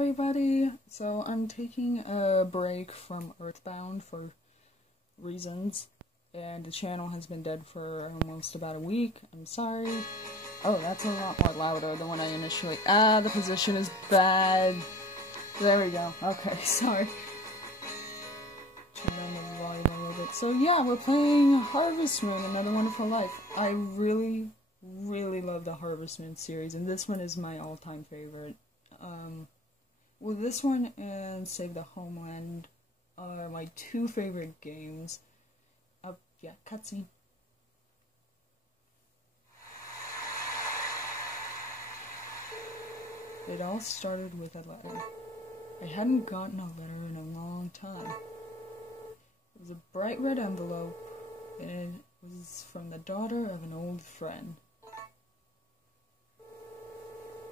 everybody! So I'm taking a break from Earthbound for reasons, and the channel has been dead for almost about a week. I'm sorry. Oh, that's a lot more louder than when I initially... the position is bad. There we go. Okay, sorry. Turn down the volume a little bit. So yeah, we're playing Harvest Moon, Another Wonderful Life. I really love the Harvest Moon series, and this one is my all-time favorite. Well, this one and Save the Homeland are my two favorite games. Yeah, cutscene. It all started with a letter. I hadn't gotten a letter in a long time. It was a bright red envelope, and it was from the daughter of an old friend.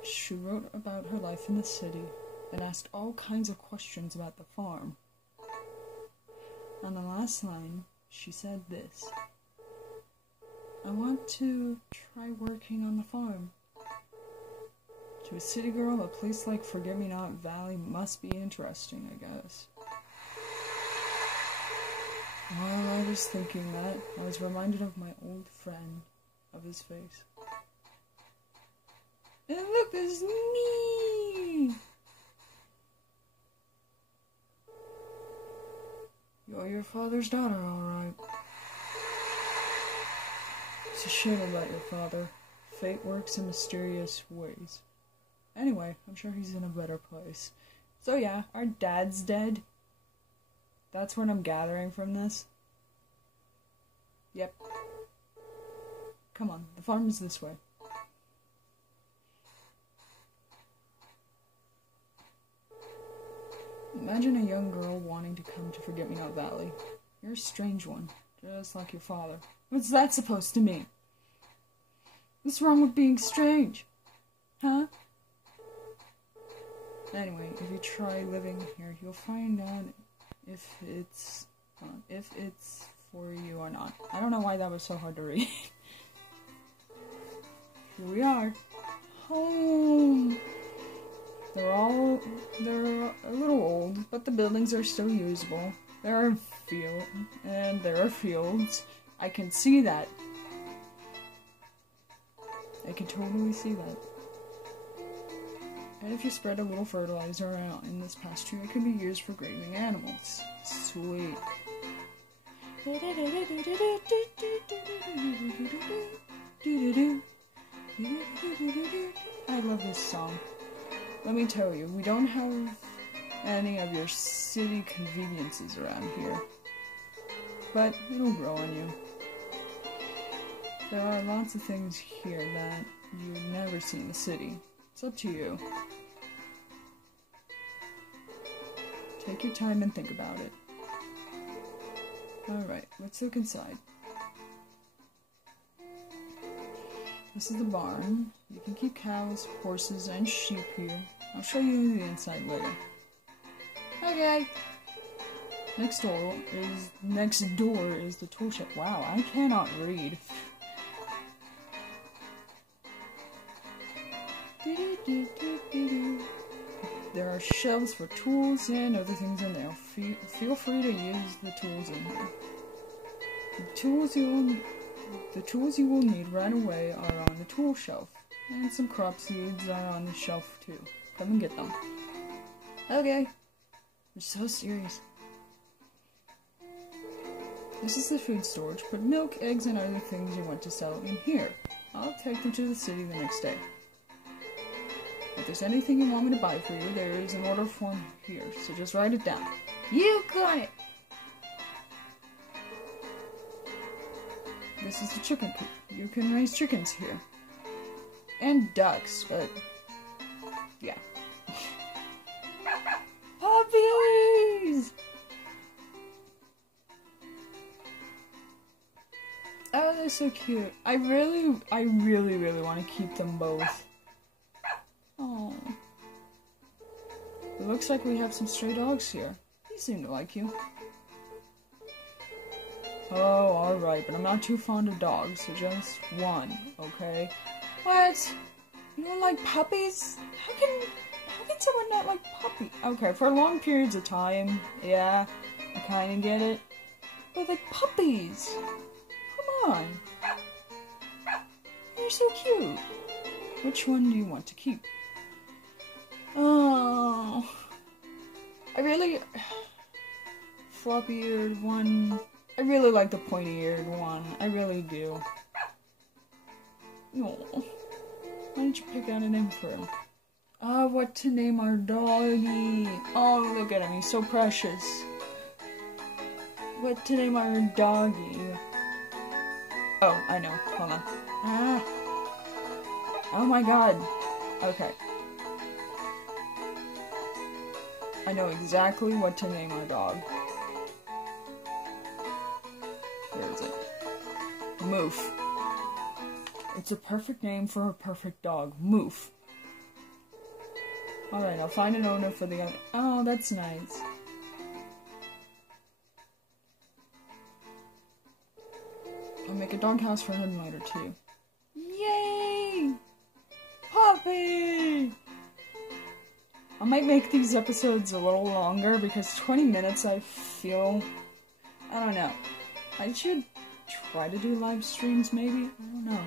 She wrote about her life in the city and asked all kinds of questions about the farm. On the last line, she said this: I want to try working on the farm. To a city girl, a place like Forget-Me-Not Valley must be interesting, I guess. While I was thinking that, I was reminded of my old friend, of his face. And look, there's me! You're your father's daughter, alright. It's a shame about your father. Fate works in mysterious ways. Anyway, I'm sure he's in a better place. So yeah, our dad's dead. That's what I'm gathering from this. Yep. Come on, the farm is this way. Imagine a young girl wanting to come to Forget-Me-Not Valley. You're a strange one, just like your father. What's that supposed to mean? What's wrong with being strange? Huh? Anyway, if you try living here, you'll find out if it's for you or not. I don't know why that was so hard to read. Here we are. Home. They're a little old, but the buildings are still usable. There are fields. I can see that. I can totally see that. And if you spread a little fertilizer around in this pasture, it can be used for grazing animals. Sweet. I love this song. Let me tell you, we don't have any of your city conveniences around here. But it'll grow on you. There are lots of things here that you'd never see in the city. It's up to you. Take your time and think about it. Alright, let's look inside. This is the barn. You can keep cows, horses, and sheep here. I'll show you the inside later. Okay. Next door is the tool shed. Wow, I cannot read. There are shelves for tools and other things in there. Feel free to use the tools in here. The tools you will need right away are on the tool shelf, and some crop seeds are on the shelf too. Come and get them. Okay. You're so serious. This is the food storage. Put milk, eggs, and other things you want to sell in here. I'll take them to the city the next day. If there's anything you want me to buy for you, there is an order form here, so just write it down. You got it! This is the chicken coop. You can raise chickens here. And ducks, but... yeah. Puppies! Oh, they're so cute. I really want to keep them both. Oh. It looks like we have some stray dogs here. They seem to like you. Oh, alright, but I'm not too fond of dogs, so just one, okay? What? You don't like puppies? How can can someone not like puppy? Okay, for long periods of time, yeah, I kind of get it. But like puppies, come on, they're so cute. Which one do you want to keep? Oh, I really floppy-eared one. I really like the pointy-eared one. I really do. No. Why don't you pick out a name for him? What to name our doggy? Oh, look at him. He's so precious. What to name our doggy? Oh, I know. Hold on. Oh my god. Okay. I know exactly what to name our dog. Where is it? Moof. It's a perfect name for a perfect dog. Moof. Alright, I'll find an owner for the other. Oh, that's nice. I'll make a doghouse for him later, too. Yay! Puppy! I might make these episodes a little longer because 20 minutes I feel... I don't know. I should try to do live streams, maybe? I don't know.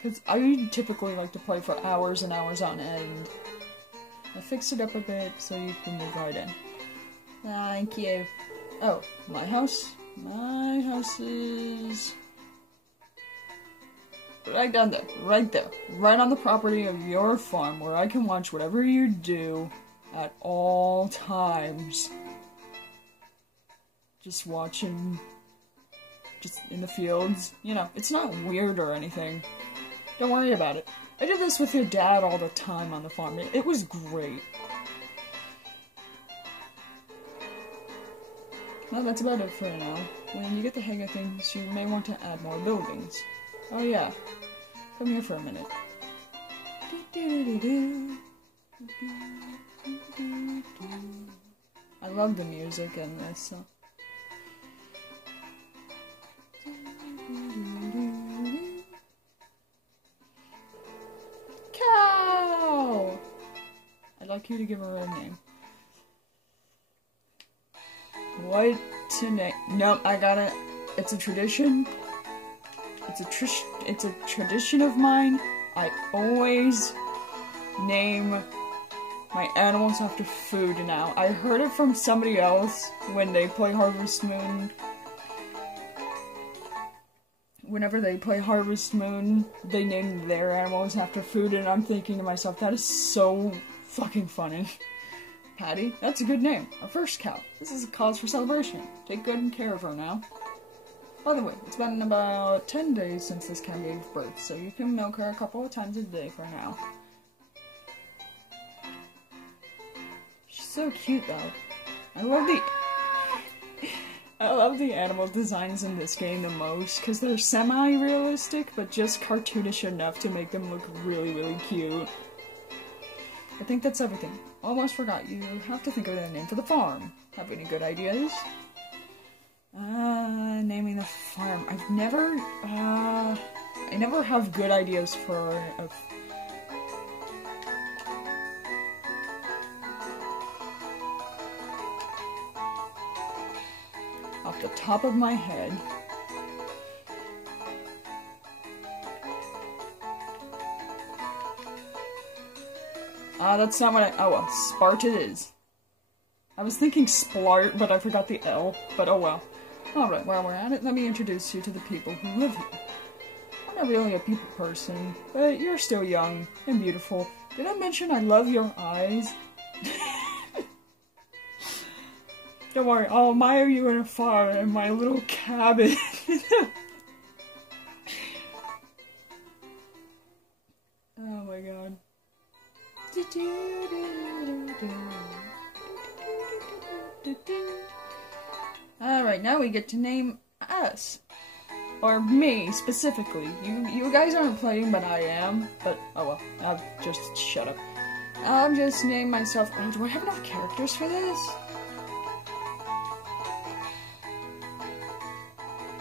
Because I typically like to play for hours and hours on end. I fixed it up a bit so you can move right in. Thank you. Oh, my house? My house is... right down there. Right there. Right on the property of your farm where I can watch whatever you do at all times. Just watching... just in the fields. You know, it's not weird or anything. Don't worry about it. I did this with your dad all the time on the farm. It was great. Well, that's about it for now. When you get the hang of things, you may want to add more buildings. Oh yeah. Come here for a minute. I love the music in this song. Cow! I'd like you to give her a name. What to name? Nope, I got it. It's a tradition. It's a tradition of mine. I always name my animals after food now. I heard it from somebody else when they play Harvest Moon. Whenever they play Harvest Moon, they name their animals after food, and I'm thinking to myself, that is so fucking funny. Patty, that's a good name. Our first cow. This is a cause for celebration. Take good care of her now. By the way, it's been about 10 days since this cow gave birth, so you can milk her a couple of times a day for now. She's so cute, though. I love the animal designs in this game the most, because they're semi-realistic, but just cartoonish enough to make them look really, really cute. I think that's everything. Almost forgot, you have to think of a name for the farm. Have any good ideas? Naming the farm. I never have good ideas for a... Off the top of my head. That's not what oh well, Spart it is. I was thinking Splart, but I forgot the L, but oh well. Alright, while we're at it, let me introduce you to the people who live here. I'm not really a people person, but you're still young and beautiful. Did I mention I love your eyes? Don't worry, I'll admire you in a farm in my little cabin. Oh my god. Alright, now we get to name us. Or me, specifically. You guys aren't playing, but I am. But, oh well, I'll just shut up. I'll just name myself... Oh, do I have enough characters for this?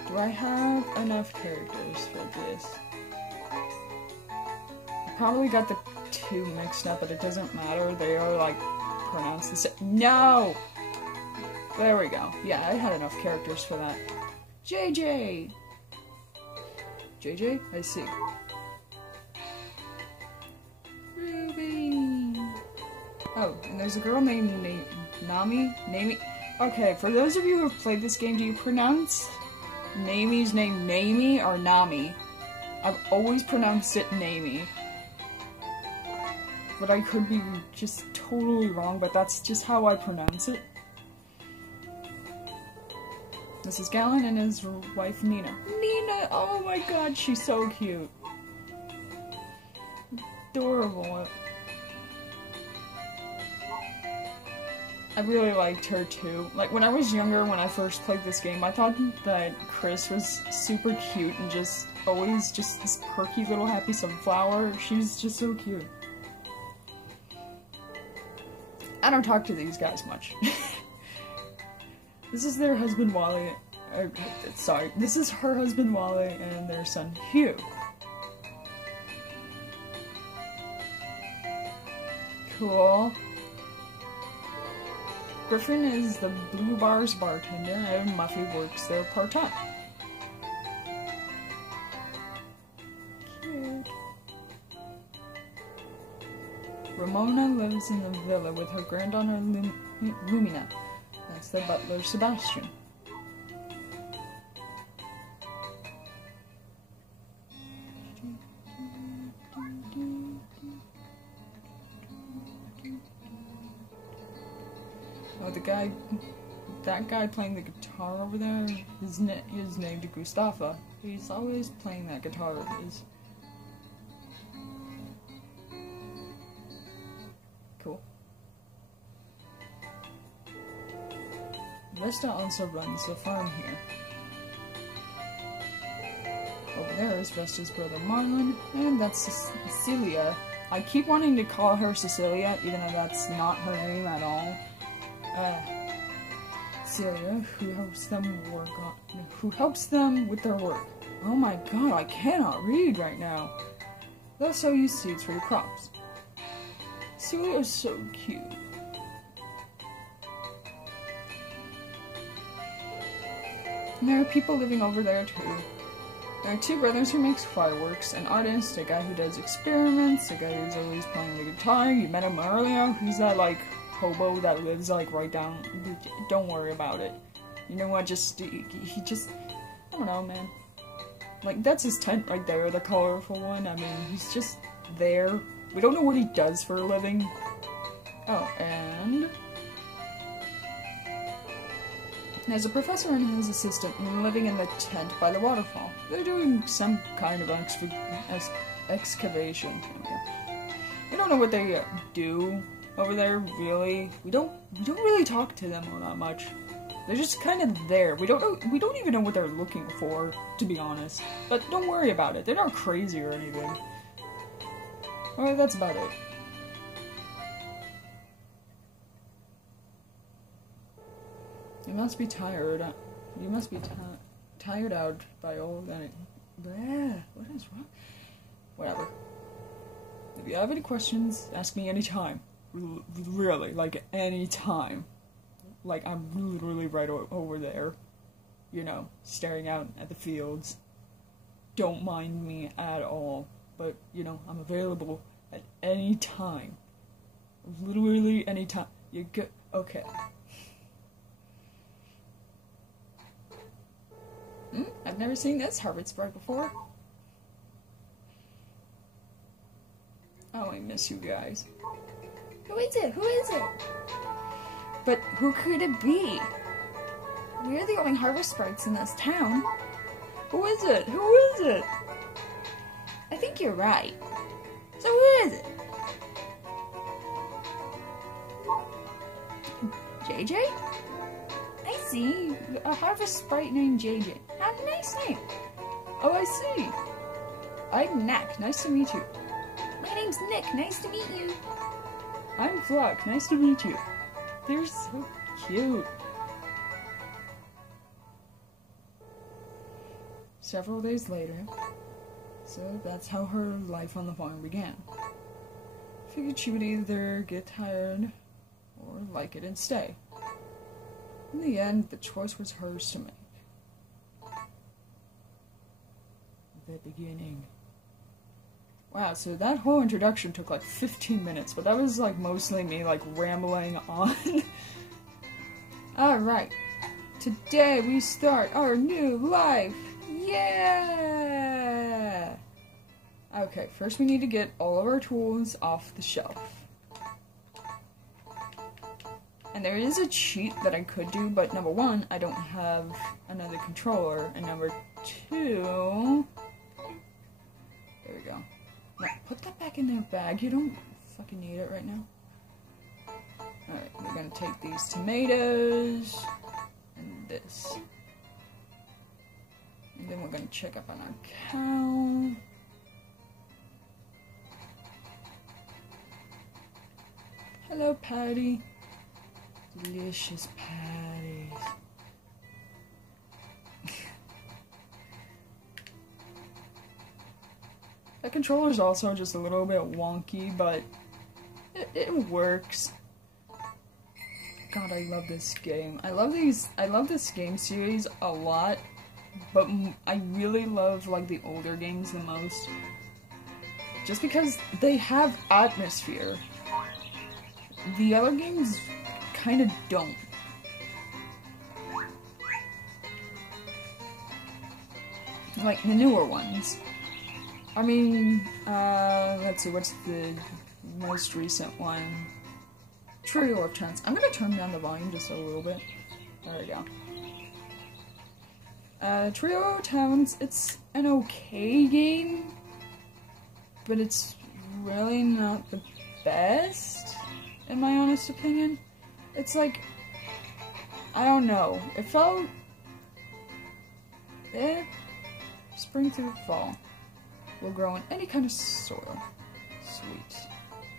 Do I have enough characters for this? I probably got the two mixed up, but it doesn't matter. They are, like, pronounced the same. No! There we go. Yeah, I had enough characters for that. JJ! JJ? I see. Ruby! Oh, and there's a girl named Nami? Nami? Okay, for those of you who have played this game, do you pronounce Nami's name Nami or Nami? I've always pronounced it Nami. But I could be just totally wrong, but that's just how I pronounce it. This is Galen and his wife Nina. Nina! Oh my god, she's so cute. Adorable. I really liked her too. Like, when I was younger, when I first played this game, I thought that Chris was super cute and just always just this perky little happy sunflower. She's just so cute. I don't talk to these guys much. This is their husband Wally. Sorry, this is her husband Wally and their son Hugh. Cool. Griffin is the Blue Bar's bartender, and Muffy works there part-time. Cute. Ramona lives in the villa with her granddaughter Lumina. That's their butler Sebastian. Oh, that guy playing the guitar over there, is named Gustafa. He's always playing that guitar of his. Cool. Vesta also runs the farm here. Over there is Vesta's brother Marlon, and that's Cecilia. I keep wanting to call her Cecilia, even though that's not her name at all. Celia, who helps them with their work. Oh my god, I cannot read right now. They'll sow you seeds for your crops. Celia is so cute. And there are people living over there too. There are two brothers who makes fireworks, an artist, a guy who does experiments, a guy who's always playing the guitar. You met him earlier. He's that, like, hobo that lives, like, right down. Don't worry about it. You know what? He just, I don't know, man. Like, that's his tent right there, the colorful one. I mean, he's just there. We don't know what he does for a living. Oh, and there's a professor and his assistant living in the tent by the waterfall. They're doing some kind of excavation. We don't know what they do over there, really. We don't really talk to them all that much. They're just kind of there. We don't even know what they're looking for, to be honest. But don't worry about it. They're not crazy or anything. Alright, that's about it. You must be tired. You must be tired out by all that. What is wrong? Whatever. If you have any questions, ask me anytime. Really, like anytime. Like, I'm literally right over there. You know, staring out at the fields. Don't mind me at all. But, you know, I'm available at any time. Literally any time. You get... Okay. I've never seen this Harvard Sprite before. Oh, I miss you guys. Who is it? Who is it? But who could it be? We're the only Harvest Sprites in this town. Who is it? Who is it? I think you're right. So who is it? JJ? I see. A Harvest Sprite named JJ. How nice name. Oh, I see. I'm Knack. Nice to meet you. My name's Nick. Nice to meet you. I'm Flock. Nice to meet you. They're so cute. Several days later, so that's how her life on the farm began. Figured she would either get tired or like it and stay. In the end, the choice was hers to make. The beginning. Wow, so that whole introduction took like 15 minutes, but that was like mostly me like rambling on. Alright, today we start our new life! Yeah! Okay, first we need to get all of our tools off the shelf. And there is a cheat that I could do, but number one, I don't have another controller, and number two... There we go. Now, put that back in their bag, you don't fucking need it right now. Alright, we're gonna take these tomatoes, and this. And then we're gonna check up on our cow. Hello, Patty. Delicious patties. The controller's also just a little bit wonky, but it works. God, I love this game. I love this game series a lot, but I really love like the older games the most. Just because they have atmosphere. The other games kind of don't. Like the newer ones. I mean, let's see, what's the most recent one? Trio of Towns. I'm gonna turn down the volume just a little bit. There we go. Trio of Towns, it's an okay game, but it's really not the best, in my honest opinion. It's like, I don't know, it felt, spring through fall. Will grow in any kind of soil. Sweet.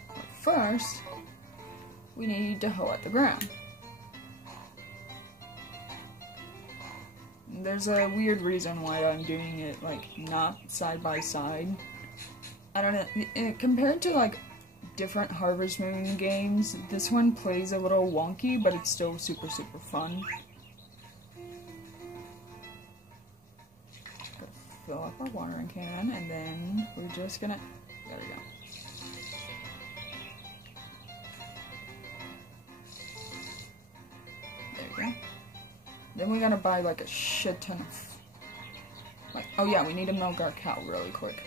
But first, we need to hoe out the ground. There's a weird reason why I'm doing it, like, not side by side. I don't know, compared to, like, different Harvest Moon games, this one plays a little wonky, but it's still super, super fun. Fill up our watering can, and then we're just gonna, there we go. There we go. Then we're gonna buy like a shit ton of, like, oh yeah, we need to milk our cow really quick.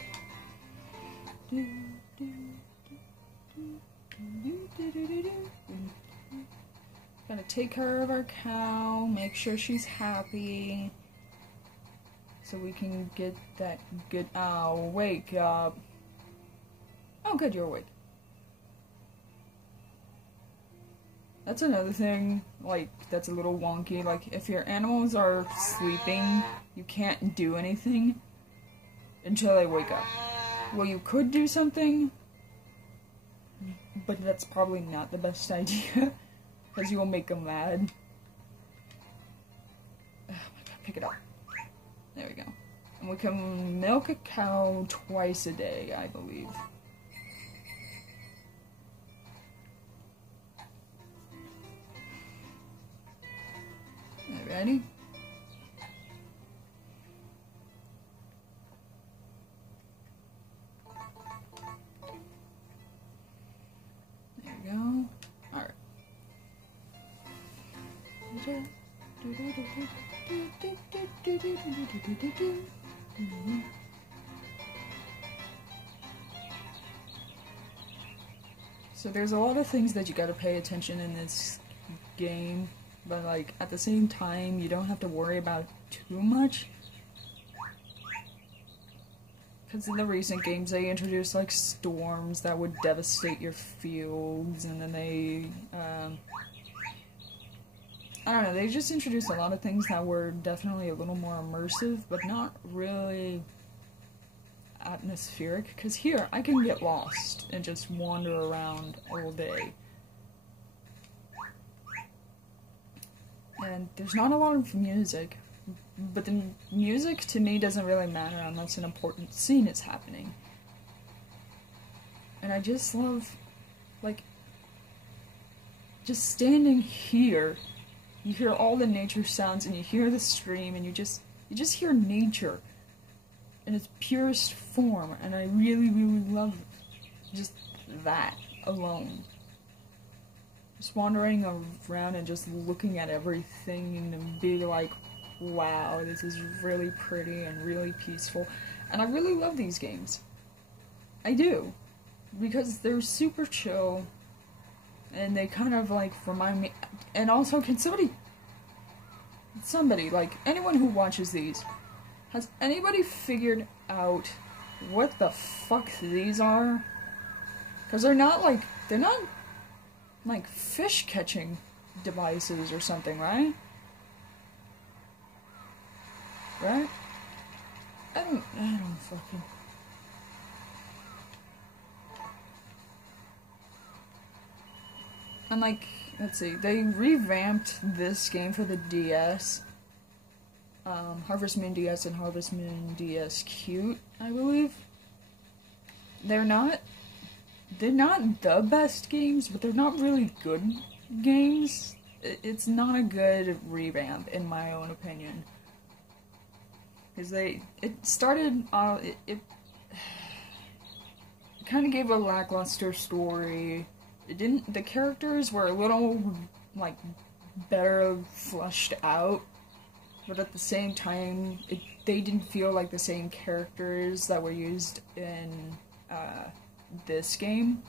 Gotta take care of our cow, make sure she's happy. So we can get that good, oh, wake up. Oh, good, you're awake. That's another thing, like, that's a little wonky. Like, if your animals are sleeping, you can't do anything until they wake up. Well, you could do something, but that's probably not the best idea, because you will make them mad. Oh my god, pick it up. There we go. And we can milk a cow twice a day, I believe. Ready? There we go. Alright. So there's a lot of things that you gotta pay attention in this game, but like at the same time you don't have to worry about too much. Because in the recent games they introduced like storms that would devastate your fields, and then they I don't know, they just introduced a lot of things that were definitely a little more immersive, but not really atmospheric. Because here, I can get lost and just wander around all day. And there's not a lot of music, but the music to me doesn't really matter unless an important scene is happening. And I just love Like, just standing here, you hear all the nature sounds, and you hear the stream, and you just hear nature in its purest form, and I really, really love just that alone. Just wandering around and just looking at everything and be like, wow, this is really pretty and really peaceful. And I really love these games. I do. Because they're super chill, and they kind of like remind me, and also can somebody, like anyone who watches these, has anybody figured out what the fuck these are? Because they're not like fish catching devices or something, right? Right? I don't fucking... And like, let's see, they revamped this game for the DS. Harvest Moon DS and Harvest Moon DS Cute, I believe. They're not the best games, but they're not really good games. It's not a good revamp, in my own opinion. Because it started, it kind of gave a lackluster story. The characters were a little, like, better fleshed out, but at the same time, they didn't feel like the same characters that were used in, this game.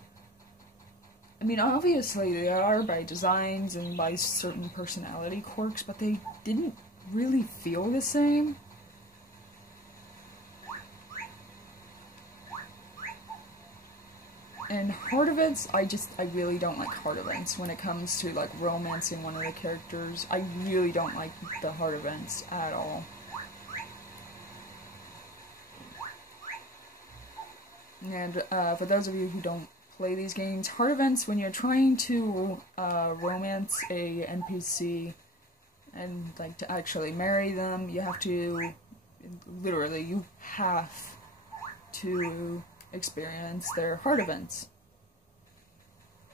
I mean, obviously they are by designs and by certain personality quirks, but they didn't really feel the same. And heart events, I really don't like heart events when it comes to, like, romancing one of the characters. I really don't like the heart events at all. And, for those of you who don't play these games, heart events, when you're trying to, romance a NPC and, like, to actually marry them, you have to, literally, you have to experience their heart events.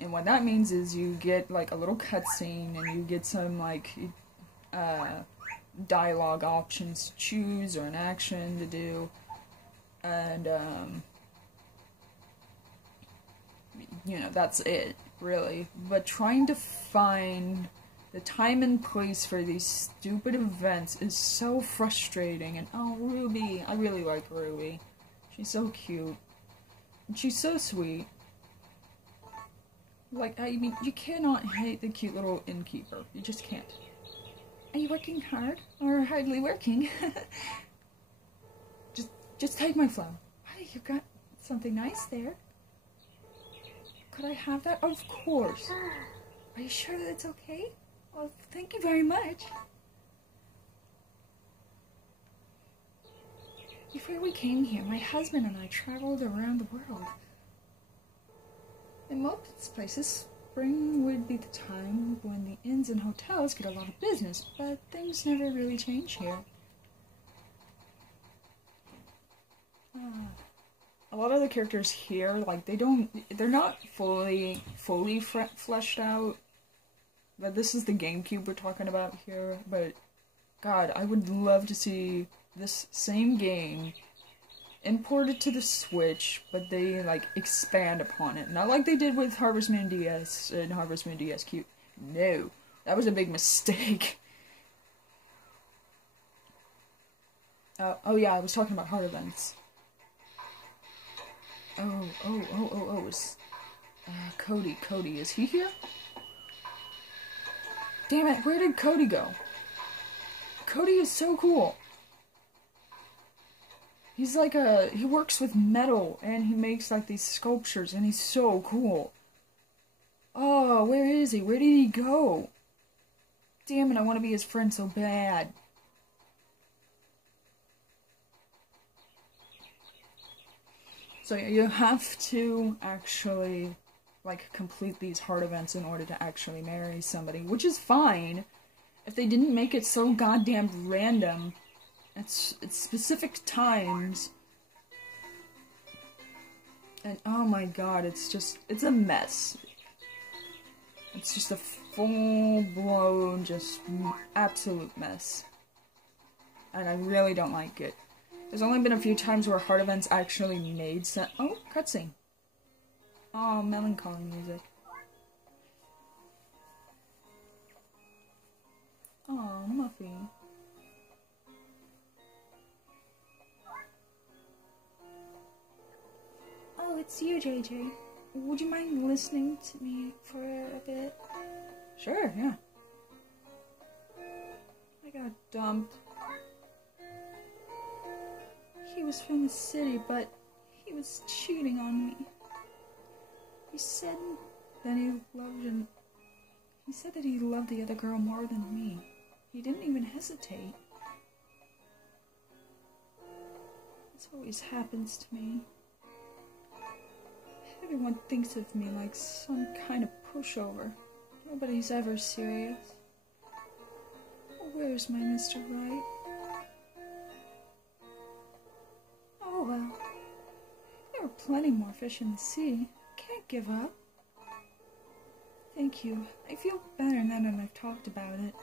And what that means is you get, like, a little cutscene, and you get some, like, dialogue options to choose, or an action to do, and, you know, that's it, really. But trying to find the time and place for these stupid events is so frustrating. And, oh, Ruby, I really like Ruby. She's so cute. And she's so sweet. Like, I mean, you cannot hate the cute little innkeeper. You just can't. Are you working hard? Or hardly working? Just take my flower. Hey, you got something nice there. Could I have that? Of course. Are you sure that it's okay? Well, thank you very much. Before we came here, my husband and I traveled around the world. In most places, spring would be the time when the inns and hotels get a lot of business, but things never really change here. A lot of the characters here, like, they're not fully fleshed out. But this is the GameCube we're talking about here. But, God, I would love to see this same game imported to the Switch, but they, like, expand upon it. Not like they did with Harvest Moon DS and Harvest Moon DS Cute. No, that was a big mistake. Oh yeah, I was talking about heart events. It's Cody, is he here? Damn it, where did Cody go? Cody is so cool. He's like he works with metal, and he makes, like, these sculptures, and he's so cool. Oh, where is he? Where did he go? Damn it, I want to be his friend so bad. So you have to actually, like, complete these heart events in order to actually marry somebody, which is fine if they didn't make it so goddamn random. It's specific times, and oh my god, it's a mess. It's just a full-blown, just absolute mess. And I really don't like it. There's only been a few times where heart events actually made sense. Oh, cutscene. Oh, melancholy music. Oh, Muffy. Oh, it's you, JJ. Would you mind listening to me for a bit? Sure, yeah. I got dumped. He was from the city, but he was cheating on me. He said that he loved the other girl more than me. He didn't even hesitate. This always happens to me. Everyone thinks of me like some kind of pushover. Nobody's ever serious. Where's my Mr. Right? Oh well. There are plenty more fish in the sea. Can't give up. Thank you. I feel better now that I've talked about it.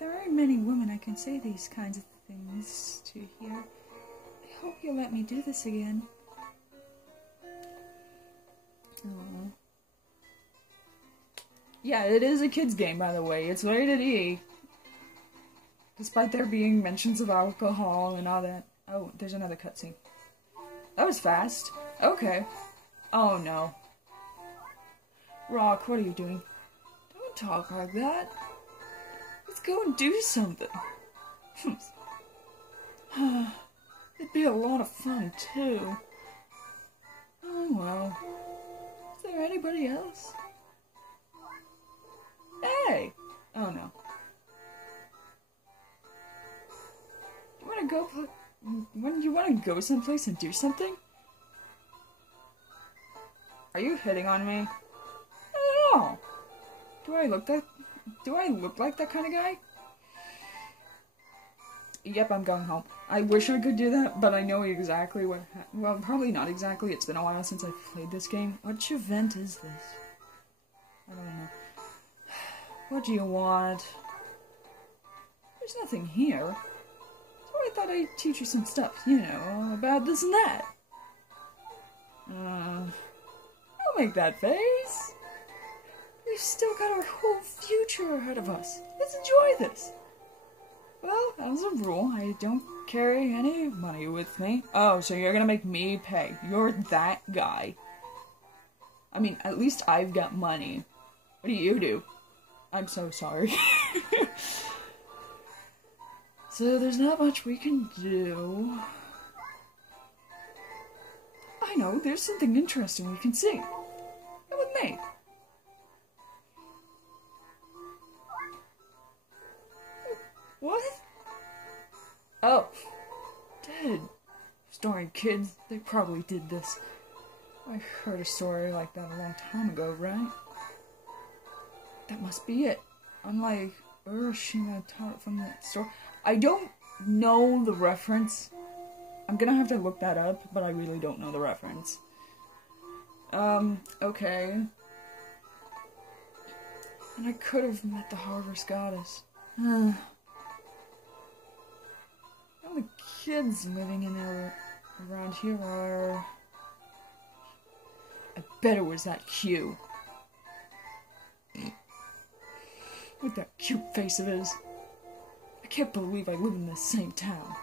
There aren't many women I can say these kinds of things to here. I hope you'll let me do this again. Aww. Yeah, it is a kid's game, by the way. It's rated E. Despite there being mentions of alcohol and all that. Oh, there's another cutscene. That was fast. Okay. Oh no. Rock, what are you doing? Don't talk like that. Let's go and do something. It'd be a lot of fun, too. Oh well. Is there anybody else? Hey! Oh no. You wanna go you wanna go someplace and do something? Are you hitting on me? Not at all. Do I look like that kind of guy? Yep, I'm going home. I wish I could do that, but I know exactly what well, probably not exactly. It's been a while since I've played this game. What event is this? I don't know. What do you want? There's nothing here. So I thought I'd teach you some stuff, you know, about this and that. Don't make that face. We've still got our whole future ahead of us. Let's enjoy this. Well, as a rule, I don't carry any money with me. Oh, so you're gonna make me pay. You're that guy. I mean, at least I've got money. What do you do? I'm so sorry. So there's not much we can do. I know, there's something interesting we can see. Come with me. What? Oh. Dead. Starring kids, they probably did this. I heard a story like that a long time ago, right? That must be it. Unlike Urashima taught from the store. I don't know the reference. I'm gonna have to look that up, but I really don't know the reference. Okay. And I could have met the Harvest Goddess. All the kids living in there around here are... I bet it was that Q. With that cute face of his. I can't believe I live in the same town.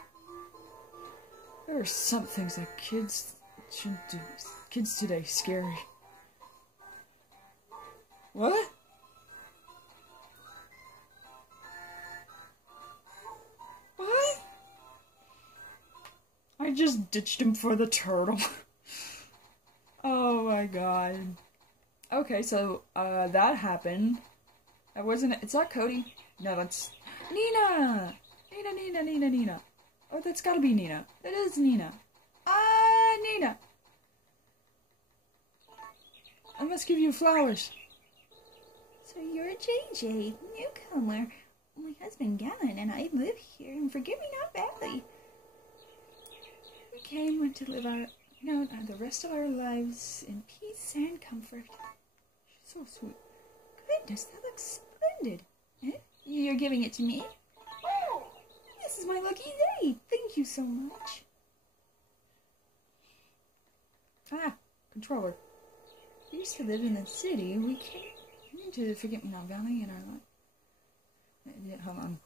There are some things that kids shouldn't do. Kids today, scary. What? What? I just ditched him for the turtle. Oh my god. Okay, so, that happened. That wasn't it. It's not Cody. No, that's Nina! Nina. Oh, that's gotta be Nina. That is Nina. Ah, Nina! I must give you flowers. So you're JJ, newcomer. My husband Gavin and I live here, and forgive me not badly. We came to live the rest of our lives in peace and comfort. So sweet. Goodness, that looks splendid. Eh? You're giving it to me? Oh, this is my lucky day. Thank you so much. Ah, controller. We used to live in the city. We came to Forget-Me-Not Valley in our life. Hold on.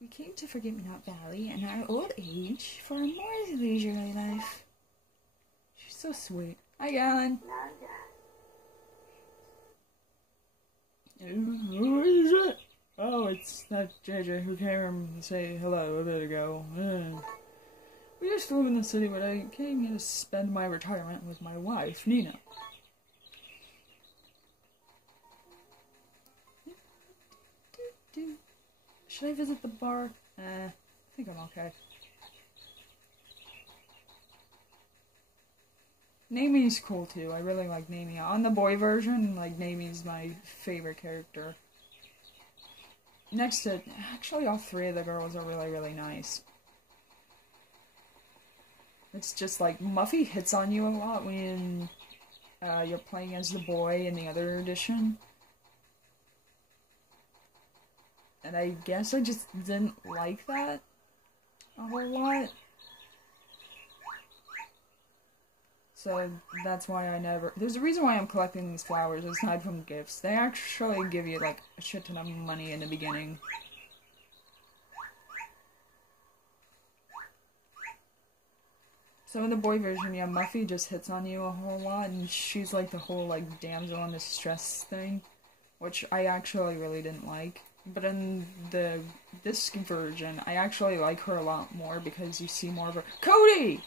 We came to Forget-Me-Not Valley in our old age for a more leisurely life. She's so sweet. Hi, Galen. Who is it? Oh, it's that JJ who came to say hello a bit ago. We used to live in the city, but I came here to spend my retirement with my wife, Nina. Should I visit the bar? I think I'm okay. Namie's cool too. I really like Namie. On the boy version, like, Namie's my favorite character. Next to, actually all three of the girls are really, really nice. It's just like, Muffy hits on you a lot when you're playing as the boy in the other edition. And I guess I just didn't like that a whole lot. So that's why I never... There's a reason why I'm collecting these flowers, aside from gifts. They actually give you, like, a shit ton of money in the beginning. So in the boy version, yeah, Muffy just hits on you a whole lot, and she's like the whole, like, damsel in distress thing, which I actually really didn't like. But in this version, I actually like her a lot more because you see more of her. Cody!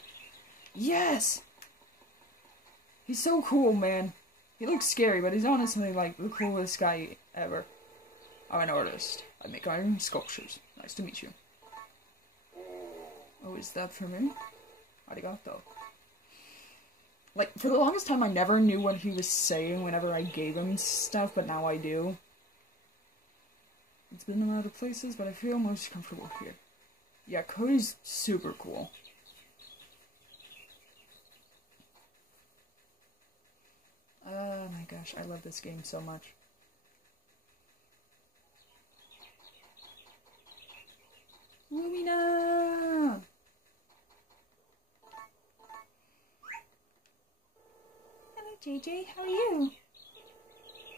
Yes! He's so cool, man. He looks scary, but he's honestly, like, the coolest guy ever. I'm an artist. I make iron sculptures. Nice to meet you. Oh, is that for me? Arigato. Like, for the longest time, I never knew what he was saying whenever I gave him stuff, but now I do. It's been a lot of places, but I feel most comfortable here. Yeah, Cody's super cool. Oh my gosh, I love this game so much. Lumina! Hello, JJ. How are you?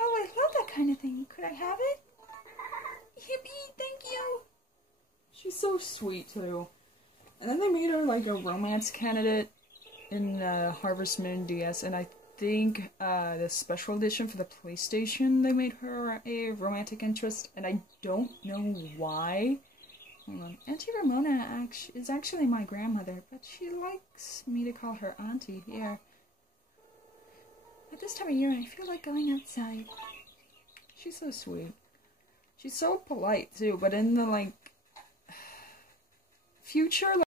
Oh, I love that kind of thing. Could I have it? Yippee! Thank you! She's so sweet, too. And then they made her, like, a romance candidate in Harvest Moon DS, and I think the special edition for the PlayStation, they made her a romantic interest, and I don't know why. Hold on. Auntie Ramona is actually my grandmother, but she likes me to call her Auntie here. At this time of year, I feel like going outside. She's so sweet. She's so polite, too, but in the, like, future,